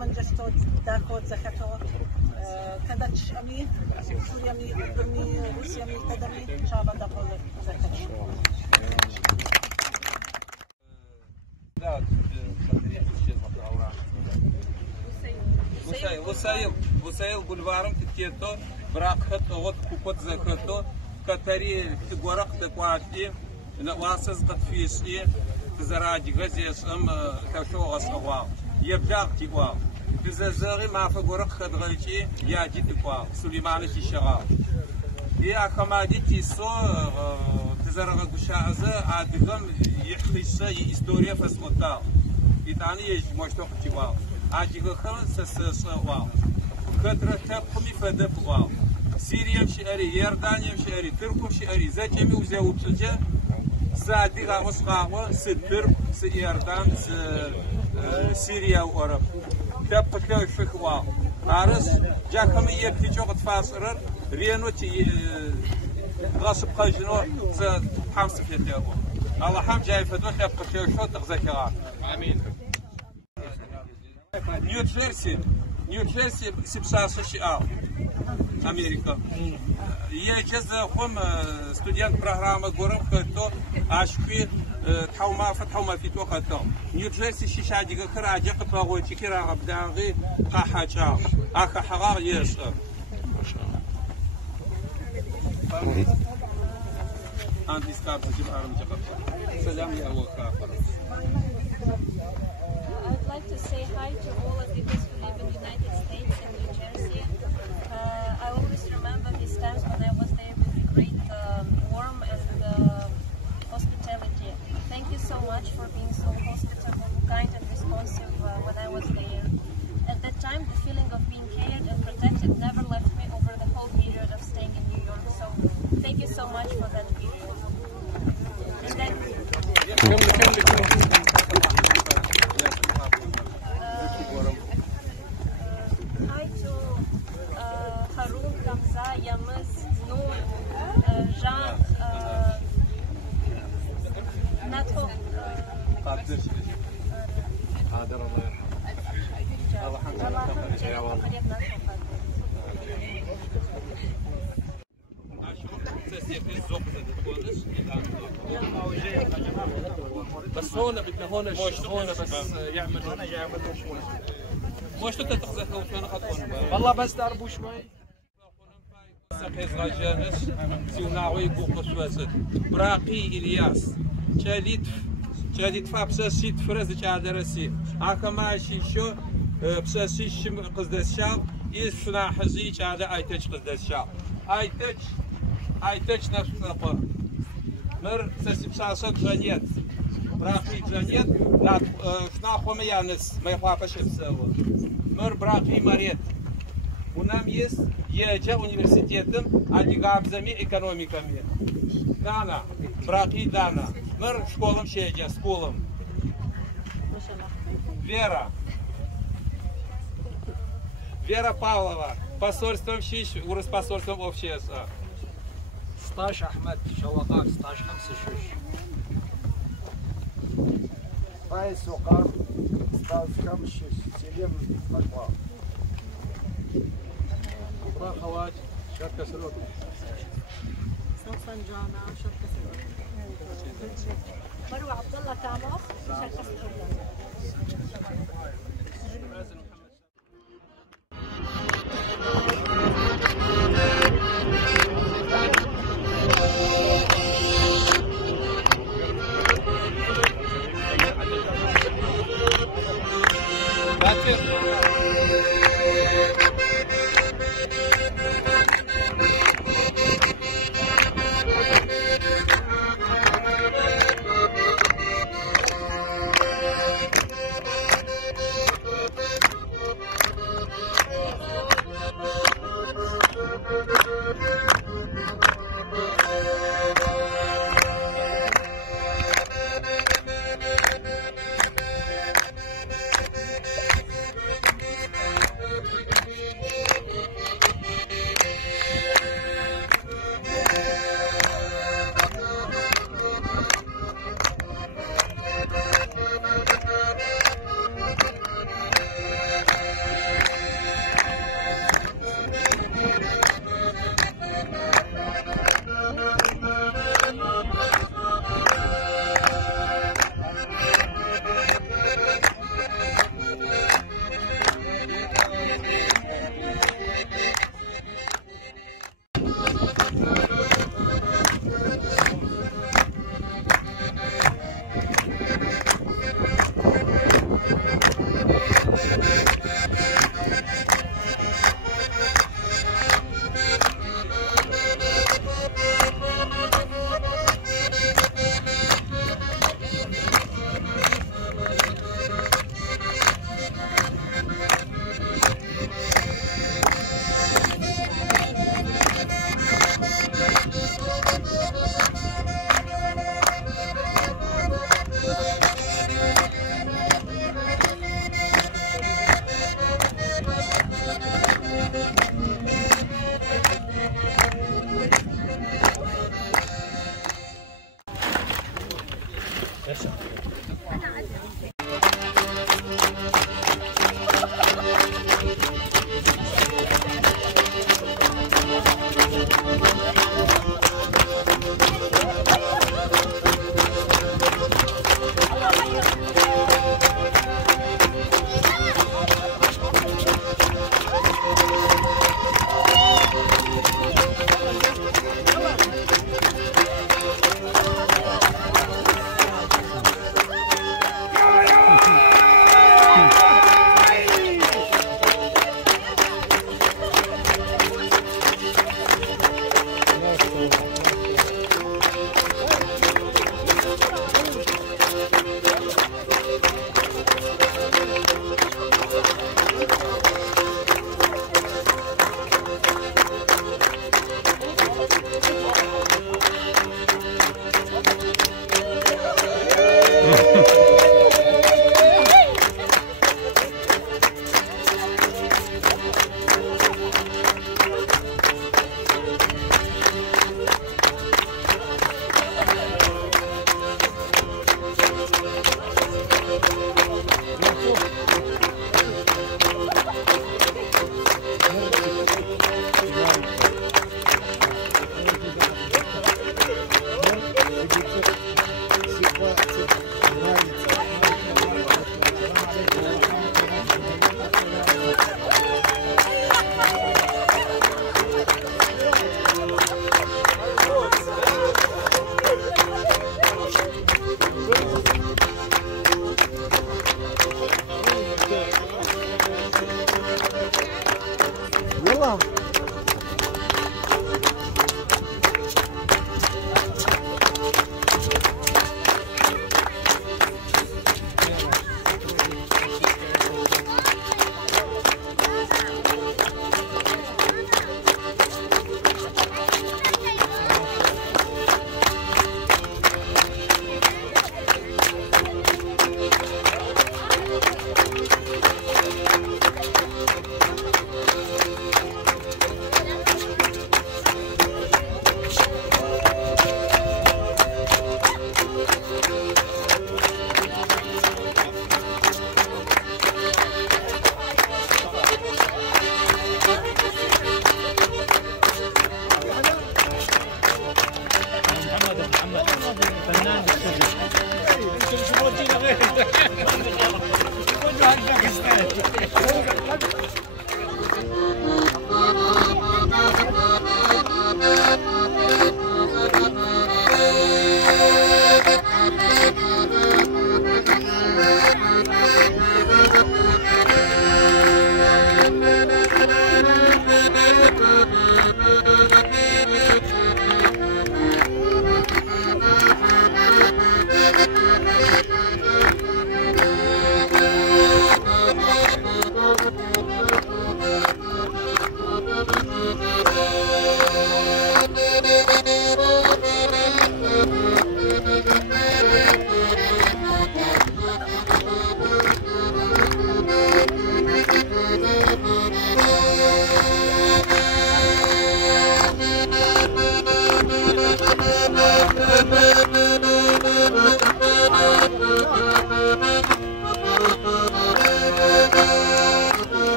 manĝesto dako zahato kadač ami Suriami Urmi Rusiami tadami čava da pole zakač. وسائل بولفارم تتيتو براقت اوت كوبت زكتو كتري تغرق تقواتي نواسز قد فيشي تزراج غزيش كشو غسوا يبداق تقوا تززغي ما فغرق خدغلتي ياجي تقوا سليمان شيشغا يا خمادي تيسو تزرغ غشازه ادغم يخليش هيستوريا فسموتا يتاني مشتوق تقوا اجيغ خل سسوا كتر تقمي فدفوا سيريا شعري يردانيا شعري تركم شعري زكمي وزاو بسجه سادي غاوس غاو ستر سيردان سيريا وأوروبا تبقى شكوا عارس جاكمي يبتيجو قطفاسرر رينو تي غاصب خجنو حمس فيتيو الله حم جاي فدو تبقى شو تغزكها امين نيوجيرسي سبساسة شيء أمريكا يجز خم ستوديانت برنامج غرب خدتو عشقي تحوما فتحوما في تو خدتو نيوجيرسي شيشة ديجا خراجة قطعة تكيرا غبدانغي قاحة أخا حغار يس أنتي سكاب تجيب عرم جقب سلام يا أبو كافر. I'd like to say hi to all of you who live in the United States and New Jersey. I always remember these times when I was there with the great warmth and hospitality. Thank you so much for being so hospitable, kind and responsive when I was there. At that time, the feeling of being cared and protected never left me over the whole period of staying in New York. So thank you so much for that period. And then, hi to Harun, Kamza, Yamaz, Noor, Jean, Natho. قادر الله بس هون بدنا هون بس يعملوا شوي مش تتخزكوا شوي نخطون والله بس تعرفوا شوي سقيس غاجانش سيوناوي بوقو سواسد براقي إلياس شاديت فابساسي تفرز شادرسي هاكا ماشي شو بساسي شم قصدشاب يسنا حزي شادا ايتش قصدشاب ايتش نفس القر مر ساسي بساسات غنيت براقي غنيت لا شنا خوما يانس ما يخافش بسوا مر براقي مريت ونام يس يجا университетом адигабзами экономиками дана براقي دانا مر школам شيجا школам Вера Павлова, посольством Щищ, посольством общее. Стаж Ахмед Шавакар, стаж 56. Фаиз Сокар, стаж 56, Селем Москва. Кубра Хавач, Шарка Срок. Санджана, Шарка Срок. مروة عبد الله كاموس شركة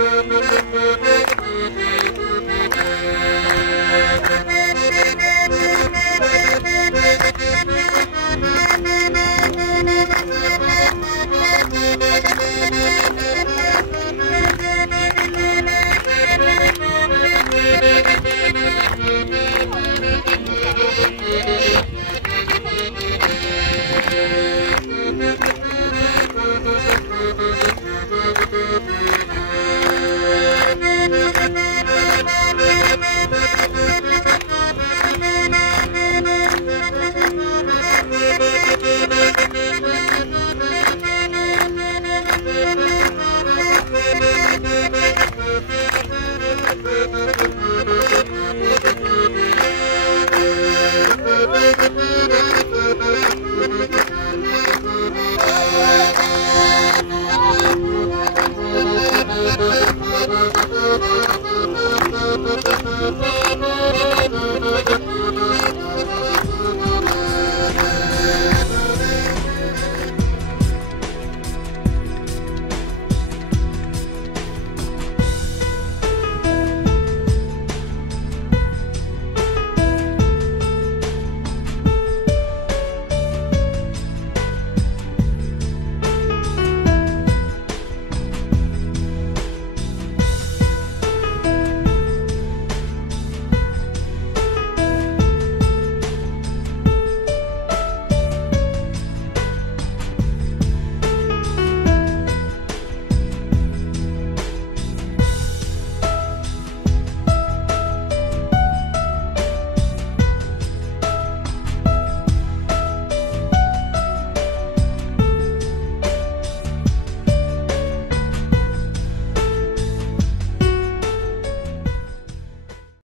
Thank you.